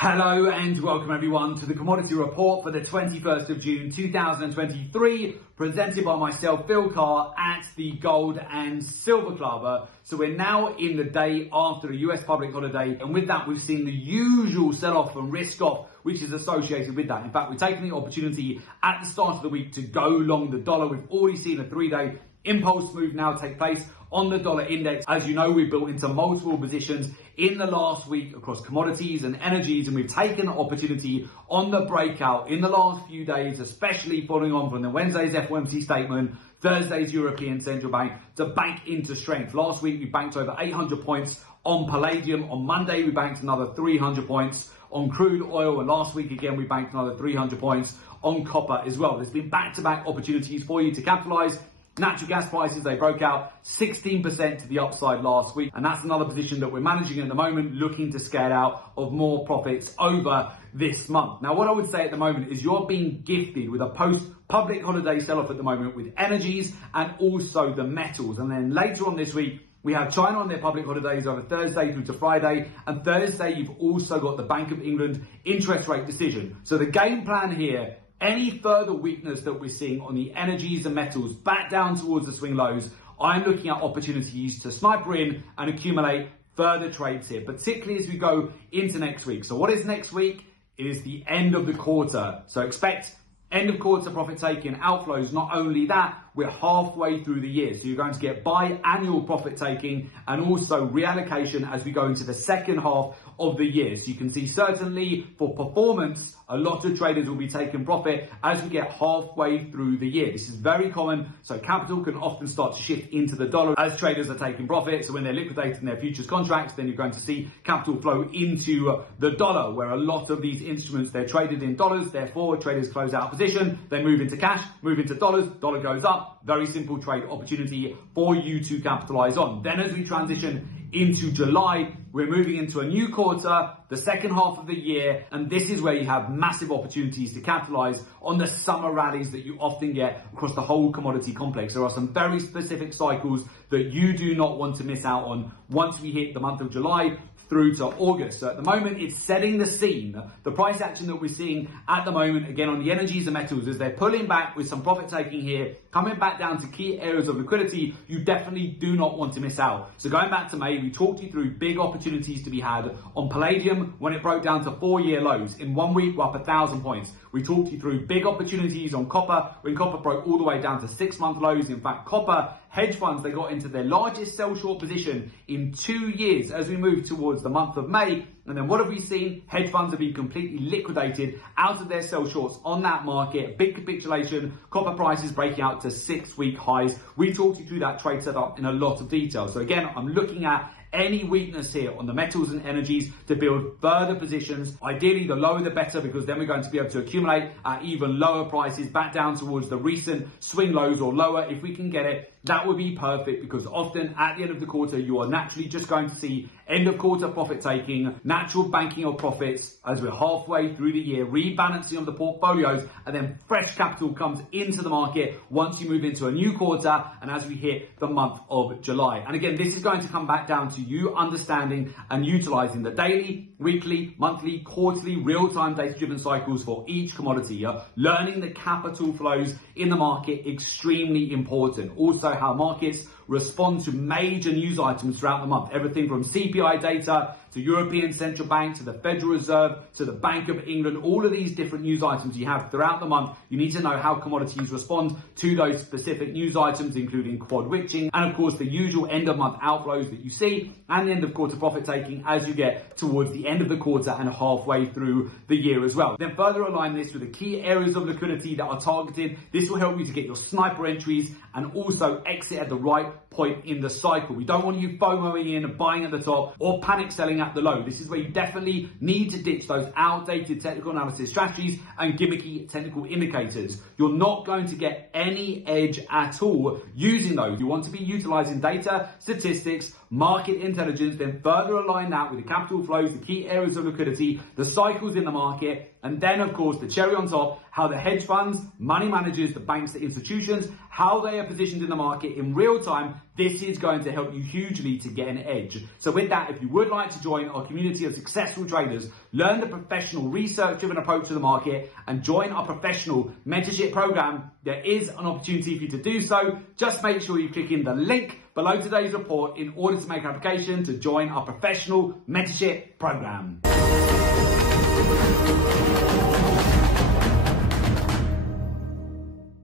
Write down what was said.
Hello and welcome everyone to the Commodity Report for the 21st of June 2023, presented by myself, Phil Carr, at the Gold and Silver Club. So we're now in the day after a US public holiday, and with that we've seen the usual sell-off and risk-off which is associated with that. In fact, we've taken the opportunity at the start of the week to go long the dollar. We've already seen a 3-day impulse move now take place on the dollar index. As you know, we've built into multiple positions in the last week across commodities and energies, and we've taken the opportunity on the breakout in the last few days, especially following on from the Wednesday's FOMC statement, Thursday's European Central Bank, to bank into strength. Last week, we banked over 800 points on palladium. On Monday, we banked another 300 points on crude oil. And last week, again, we banked another 300 points on copper as well. There's been back-to-back opportunities for you to capitalize. Natural gas prices, they broke out 16% to the upside last week. And that's another position that we're managing at the moment, looking to scale out of more profits over this month. Now, what I would say at the moment is you're being gifted with a post-public holiday sell-off at the moment with energies and also the metals. And then later on this week, we have China on their public holidays over Thursday through to Friday. And Thursday, you've also got the Bank of England interest rate decision. So the game plan here, any further weakness that we're seeing on the energies and metals back down towards the swing lows, I'm looking at opportunities to sniper in and accumulate further trades here, particularly as we go into next week. So what is next week? It is the end of the quarter. So expect end of quarter profit taking outflows. Not only that, we're halfway through the year. So you're going to get biannual profit taking and also reallocation as we go into the second half of the year. So you can see certainly for performance, a lot of traders will be taking profit as we get halfway through the year. This is very common. So capital can often start to shift into the dollar as traders are taking profit. So when they're liquidating their futures contracts, then you're going to see capital flow into the dollar, where a lot of these instruments, they're traded in dollars. Therefore, traders close out position, they move into cash, move into dollars, dollar goes up. Very simple trade opportunity for you to capitalize on. Then as we transition into July, we're moving into a new quarter, the second half of the year, and this is where you have massive opportunities to capitalize on the summer rallies that you often get across the whole commodity complex. There are some very specific cycles that you do not want to miss out on once we hit the month of July through to August. So at the moment, it's setting the scene. The price action that we're seeing at the moment, again, on the energies and metals, as they're pulling back with some profit taking here, coming back down to key areas of liquidity, you definitely do not want to miss out. So going back to May, we talked you through big opportunities to be had on palladium when it broke down to 4-year lows. In 1 week, we're up 1,000 points. We talked you through big opportunities on copper when copper broke all the way down to 6-month lows. In fact, copper hedge funds, they got into their largest sell short position in 2 years as we move towards the month of May. And then what have we seen? Hedge funds have been completely liquidated out of their sell shorts on that market. Big capitulation, copper prices breaking out to 6-week highs. We talked you through that trade setup in a lot of detail. So again, I'm looking at any weakness here on the metals and energies to build further positions. Ideally, the lower the better, because then we're going to be able to accumulate at even lower prices back down towards the recent swing lows or lower. If we can get it, that would be perfect, because often at the end of the quarter, you are naturally just going to see end of quarter profit taking, natural banking of profits as we're halfway through the year, rebalancing of the portfolios, and then fresh capital comes into the market once you move into a new quarter and as we hit the month of July. And again, this is going to come back down to you understanding and utilizing the daily, weekly, monthly, quarterly, real-time data-driven cycles for each commodity. Learning the capital flows in the market, extremely important. Also, how markets respond to major news items throughout the month. Everything from CPI data to European Central Bank to the Federal Reserve to the Bank of England. All of these different news items you have throughout the month. You need to know how commodities respond to those specific news items, including quad witching and of course the usual end of month outflows that you see, and the end of quarter profit taking as you get towards the end of the quarter and halfway through the year as well. Then further align this with the key areas of liquidity that are targeted. This will help you to get your sniper entries and also exit at the right point in the cycle. We don't want you FOMOing in and buying at the top or panic selling at the low. This is where you definitely need to ditch those outdated technical analysis strategies and gimmicky technical indicators. You're not going to get any edge at all using those. You want to be utilizing data, statistics, market intelligence, then further align that with the capital flows, the key areas of liquidity, the cycles in the market, and then of course the cherry on top, how the hedge funds, money managers, the banks, the institutions, how they are positioned in the market in real time. This is going to help you hugely to get an edge. So with that, if you would like to join our community of successful traders, learn the professional research-driven approach to the market, and join our professional mentorship program, there is an opportunity for you to do so. Just make sure you click in the link below today's report in order to make an application to join our professional mentorship program.